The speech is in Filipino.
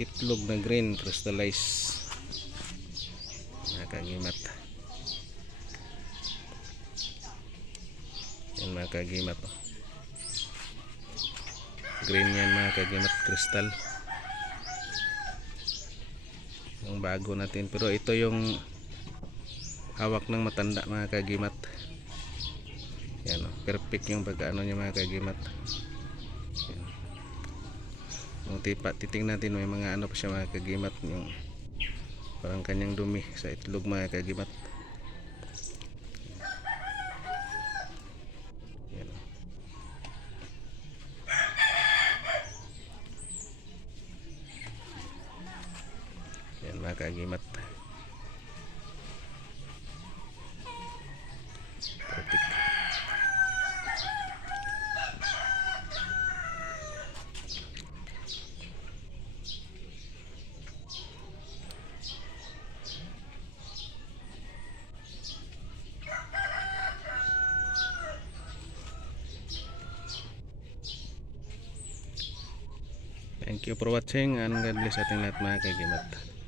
itlog na green crystallized mga kagimat. Yan mga kagimat, oh. Green yan mga kagimat, crystal. Yung bago natin, pero ito yung hawak ng matanda mga kagimat. Yan, oh. Perfect yung pagkaano niya mga kagimat. Yan. Yung titingnan natin, may mga ano pa siya mga kagimat, yung parang kanyang dumi sa itlog mga kagimat. Yan, oh. Yan mga kagimat. Perfect. Thank you for watching and God bless ating lahat mga kagimat.